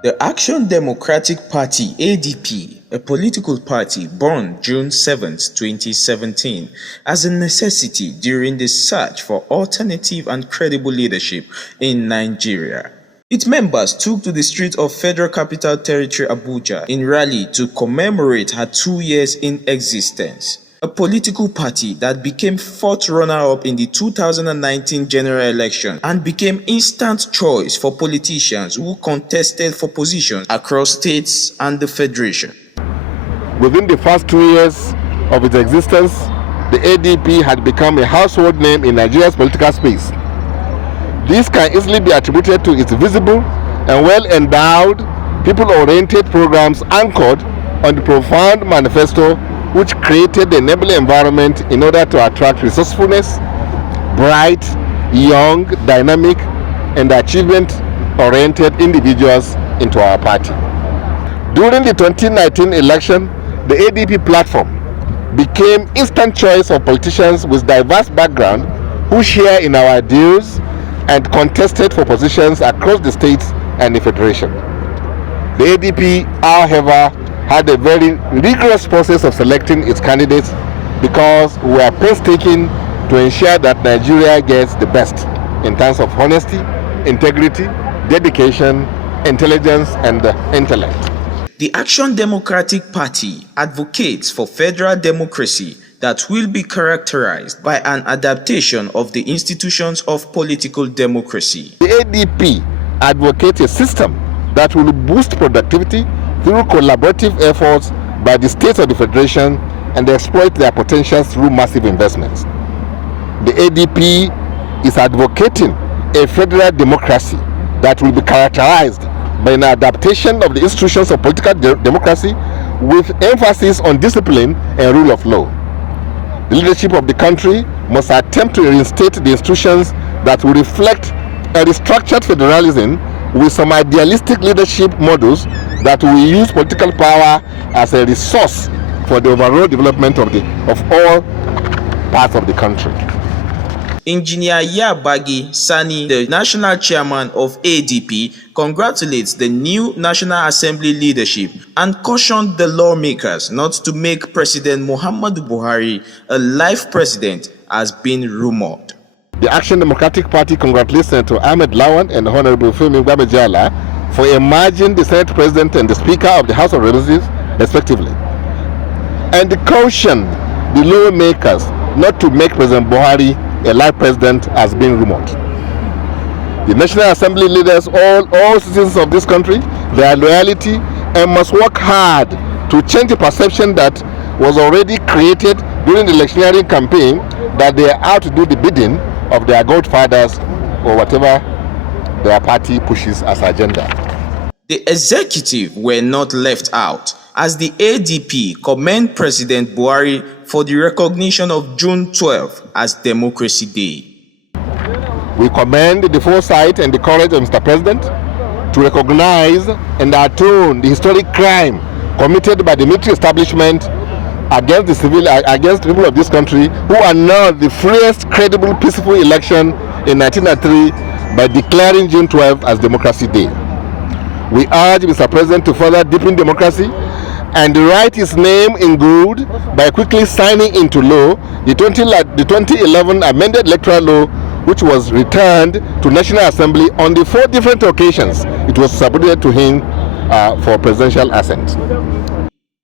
The Action Democratic Party (ADP), a political party born June 7, 2017, as a necessity during the search for alternative and credible leadership in Nigeria. Its members took to the streets of Federal Capital Territory Abuja in rally to commemorate her 2 years in existence. A political party that became fourth runner-up in the 2019 general election and became instant choice for politicians who contested for positions across states and the federation. Within the first 2 years of its existence, the ADP had become a household name in Nigeria's political space. This can easily be attributed to its visible and well-endowed, people-oriented programs anchored on the profound manifesto which created the enabling environment in order to attract resourcefulness, bright, young, dynamic, and achievement-oriented individuals into our party. During the 2019 election, the ADP platform became instant choice of politicians with diverse background who share in our ideals and contested for positions across the states and the federation. The ADP, however, had a very rigorous process of selecting its candidates because we are painstaking to ensure that Nigeria gets the best in terms of honesty, integrity, dedication, intelligence, and intellect. The Action Democratic Party advocates for federal democracy that will be characterized by an adaptation of the institutions of political democracy. The ADP advocates a system that will boost productivity through collaborative efforts by the states of the federation and exploit their potentials through massive investments. The ADP is advocating a federal democracy that will be characterized by an adaptation of the institutions of political democracy with emphasis on discipline and rule of law. The leadership of the country must attempt to reinstate the institutions that will reflect a restructured federalism with some idealistic leadership models that will use political power as a resource for the overall development of all parts of the country. Engineer Yabagi Sani, the national chairman of ADP, congratulates the new National Assembly leadership and cautioned the lawmakers not to make President Muhammadu Buhari a life president as been rumored. The Action Democratic Party congratulates Senator Ahmed Lawan and Honorable Femi Gbamejala for emerging the Senate President and the Speaker of the House of Representatives, respectively, and cautioned the lawmakers not to make President Buhari a life president as being rumored. The National Assembly leaders, all citizens of this country, their loyalty, and must work hard to change the perception that was already created during the electioneering campaign that they are out to do the bidding of their godfathers or whatever their party pushes as agenda. The executive were not left out, as the ADP commend President Buhari for the recognition of June 12 as Democracy Day. We commend the foresight and the courage of Mr. President to recognize and atone the historic crime committed by the military establishment against the people of this country who annulled the freest, credible, peaceful election in 1993 by declaring June 12 as Democracy Day. We urge Mr. President to further deepen democracy and write his name in gold by quickly signing into law the 2011 amended electoral law, which was returned to National Assembly on the 4 different occasions it was submitted to him for presidential assent.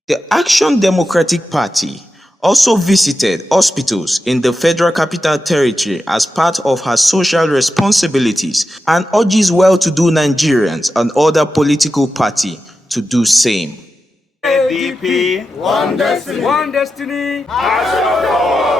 The Action Democratic Party also visited hospitals in the Federal Capital Territory as part of her social responsibilities and urges well-to-do Nigerians and other political parties to do same. ADP, one destiny, action of all.